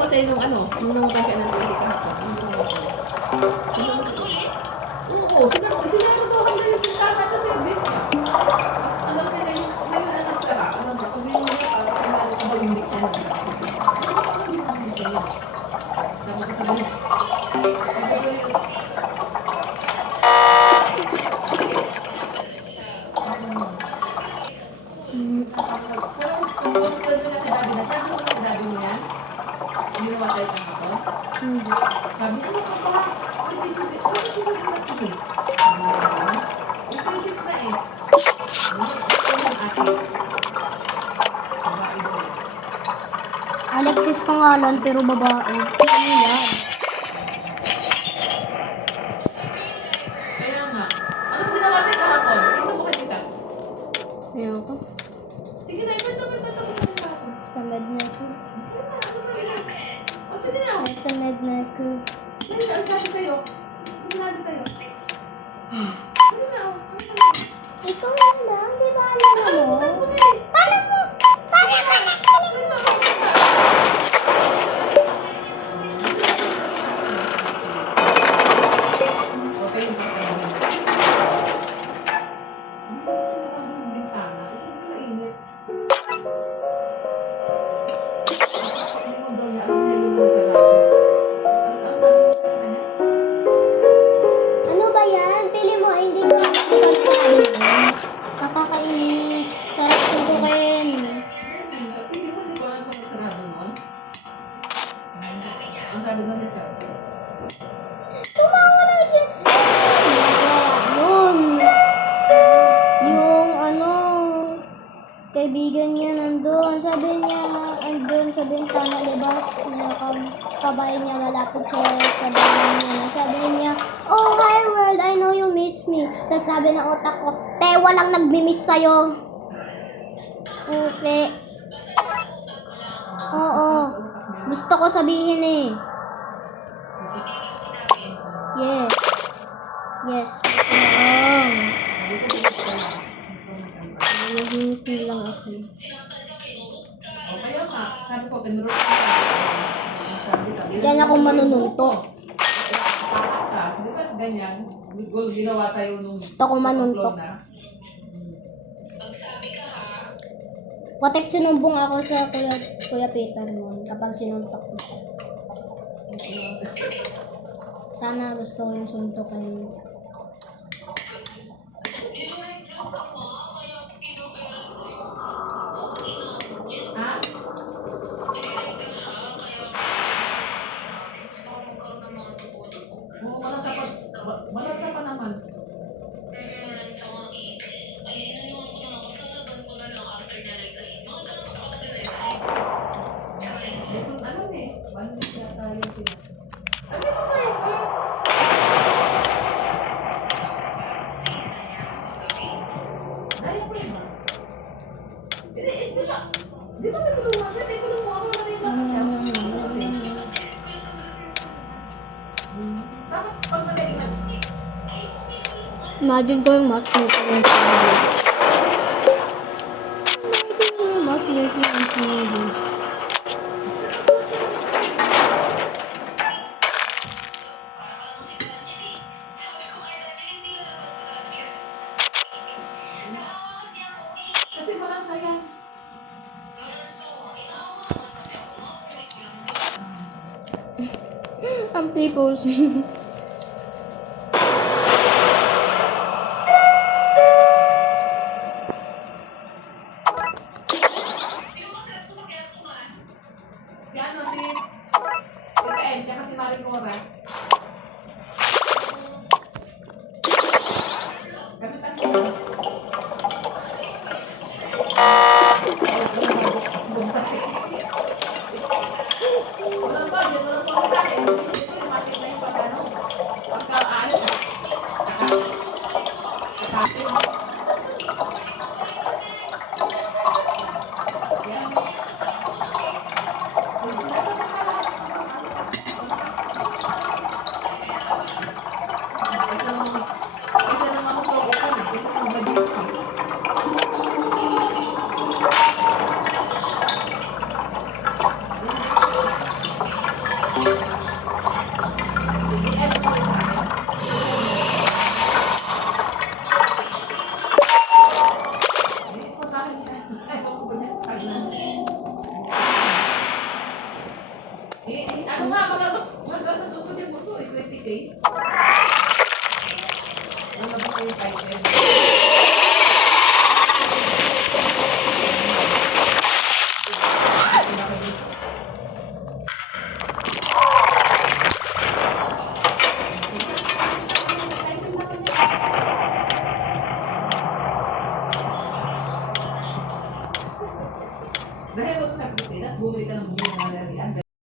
ko sa'yo nung ano, nung namatay ka ng baby kahapon. Ang ginawa ko sa'yo. Oo, sinaro daw ako dahil yung tama sa service. Alam niya na yun, ngayon ang nagsara. Alam mo, kung yun niya, parang ka ba yung big ka nagsara? Sabi ko sa mga, Alexis pangalan pero babae. Ano yan? kaya nga. Anong ginawa sa'yo kahapon? Ito mo kasi ka. Ayaw ko. Sige na, ipento ko sa kahapon. Tamad na ako. Ang pwede na ako. Tamad na ako. Ang sabi sa'yo. Ang sinabi sa'yo. Pwede na ako. Ikaw lang, di ba alam mo? Paano mo? Paano mo? Okay, hindi tama. Mainit. Hindi mo daw niya ang ngayon ng Ano ba yan? Pili mo, ay hindi ko nakakalimutan. Nakakainis. Sarap suntukin. Ang sabi na niya, Tumawa na siya. Yun. Yung ano, kaibigan niya nandun. Sabi niya, andun sa bintana libas na kabay niya malapit sa bahay niya. Sabi niya, oh hi world, I know you miss me. Tapos sabi ng utak ko, te, walang nagmi-miss sa'yo. Okay. Oo. Gusto ko sabihin eh. Yes. Yes. Naghihintin lang ako. o kaya nga, sabi ko, kinurot ka. Diyan ako manununtok. Di ba ganyan? Ginawa sa'yo nung Gusto ko manuntok. What if sinumbong ako sa Kuya Peter noon kapag sinuntok ko siya? Sana gusto ko yung suntokin. Ha? Oo, malasa pa naman. Ano eh? 1 week yata yung sila. Ano ito pa eh? Ayaw ko yun. Di ba? Di ba may tulungan siya? May tulungan ako na rin siya. Bakit pag magalingan? Imagine ko yung matchmate ko yung sinabis. Imagine ko yung matchmate ko yung sinabis. Kasi walang sayang. Ang tipos. Si ano, si Ken, tsaka si Maricora. Gamitan mo. Walang budget, walang pamasahe. Business ko, matik na yung pag-ano. Pagka-ano. Ano ba yung title?